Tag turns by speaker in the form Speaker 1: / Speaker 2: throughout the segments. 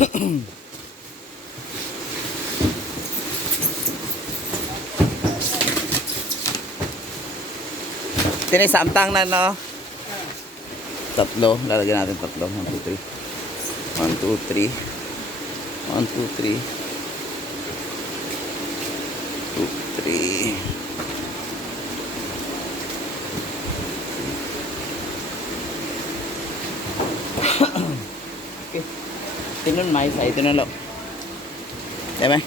Speaker 1: Tinay samtang na no. Tatlo, lalagyan natin tatlo. 1 2 3. 1 2 3. 1 2 3. 2 3. Lo. Diba?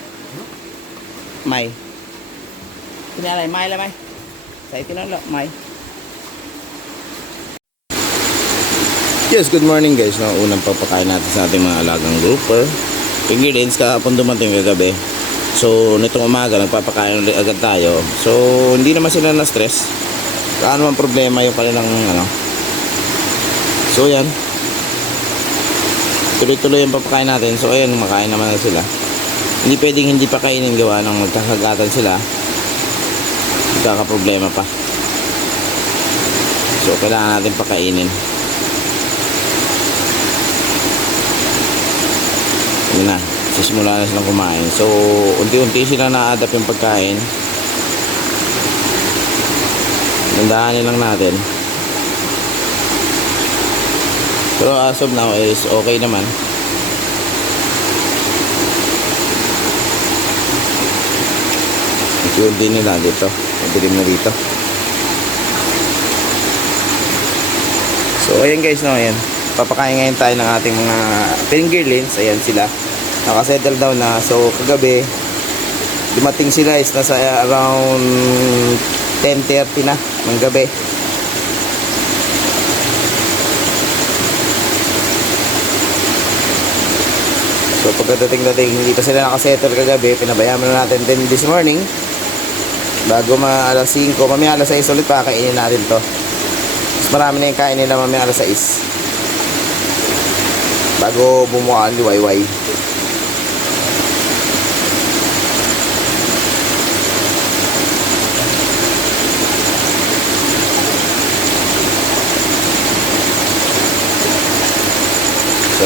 Speaker 1: Mai. Tinalay, Mai la Mai. Sa ito na lo, Mai.
Speaker 2: Yes, good morning guys. No, unang papakain natin sa ating mga alagang grouper. Ingredients kahapon dumating kagabi. So, nitong umaga, nagpapakain ulit agad tayo. So, hindi naman sila na-stress. Kaano man problema yung kanilang ano. So, yan. Tuloy-tuloy yung papakain natin. So, ayan, makain naman na sila. Hindi pwedeng hindi pa kainin gawa ng magkakagatan sila. Magkakaproblema pa. So, kailangan natin pakainin. Yun na, sisimula na silang kumain. So, unti-unti sila na-adapt yung pagkain. Nandahanin lang natin. Pero as of now is okay naman. Unti-unti nila dito. Madilim na dito.
Speaker 1: So, ayan guys, no, ayan. Papakain ngayon tayo ng ating mga fingerlings. Ayan sila. Nakasettle down na. So, kagabi, dumating sila is nasa around 10.30 na ng gabi. So, pagkadating-dating, hindi pa sila nakasettle kagabi. Pinabayaan na natin din this morning. Bago mga alas 5, mamaya alas 6 ulit pakainin natin to. Mas marami na yung kain nila mamaya alas 6. Bago bumuka ang liwayway.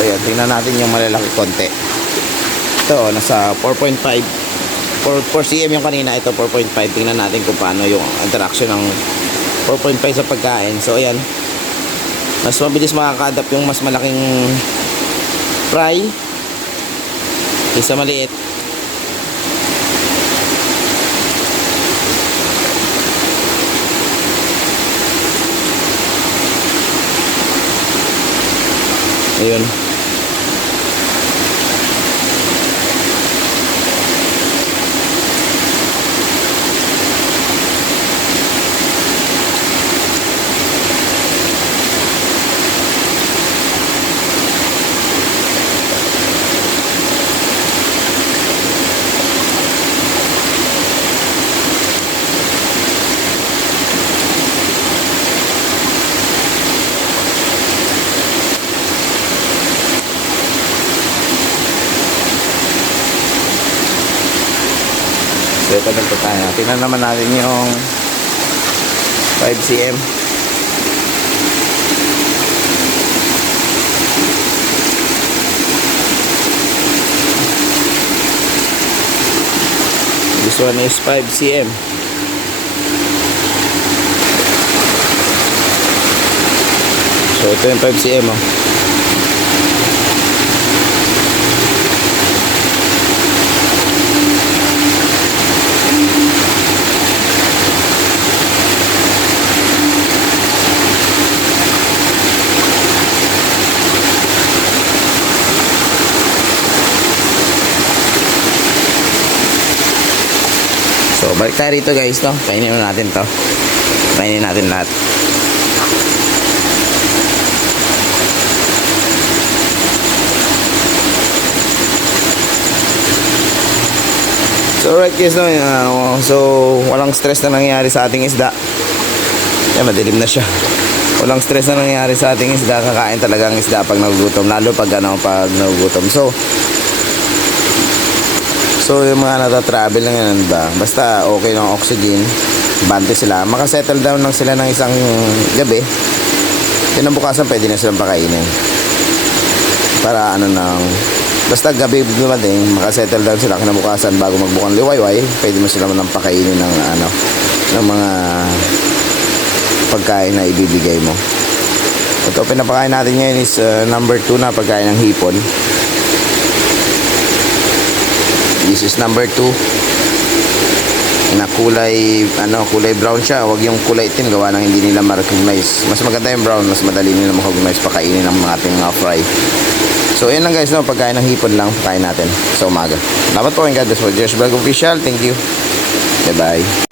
Speaker 1: Ayan, tingnan natin yung malalaki konti. Ito, nasa 4.5 4, 4 cm yung kanina, ito 4.5. Tingnan natin kung paano yung interaction ng 4.5 sa pagkain. So ayan, mas mabilis makaka-adapt yung mas malaking fry kaysa maliit. Ayun. So ito ganito tayo. Tingnan naman natin yung 5 cm. This one is 5 cm. So ito yung 5 cm oh. So, balik tayo rito guys, no? Kainin na natin to. Kainin natin lahat. So, alright guys, no? Uh, so, walang stress na nangyayari sa ating isda. Yan, madilim na siya. Walang stress na nangyayari sa ating isda. Kakain talaga ang isda pag nagugutom. Lalo pag, ano, pag nagugutom. So, So yung mga nata-travel lang yan ba? Basta okay ng oxygen, bante sila. Makasettle down lang sila ng isang gabi. Kinabukasan pwede na silang pakainin. Para ano nang
Speaker 2: Basta gabi dumating, makasettle down sila kinabukasan bago magbukang liwayway, pwede mo sila nang pakainin ng ano, ng mga pagkain na ibibigay mo. Ito pinapakain natin ngayon is uh, number 2 na pagkain ng hipon. This is number 2 na kulay ano kulay brown siya. Wag yung kulay itim. Gawa ng hindi nila ma-recognize. Mas maganda yung brown. Mas madali nila ma-recognize. Pakainin ng mga ating mga fry. So yun lang guys no? Pagkain ng hipon lang. Pakain natin sa umaga. Dapat po kayo God bless for Josh Vlog Official. Thank you. Bye bye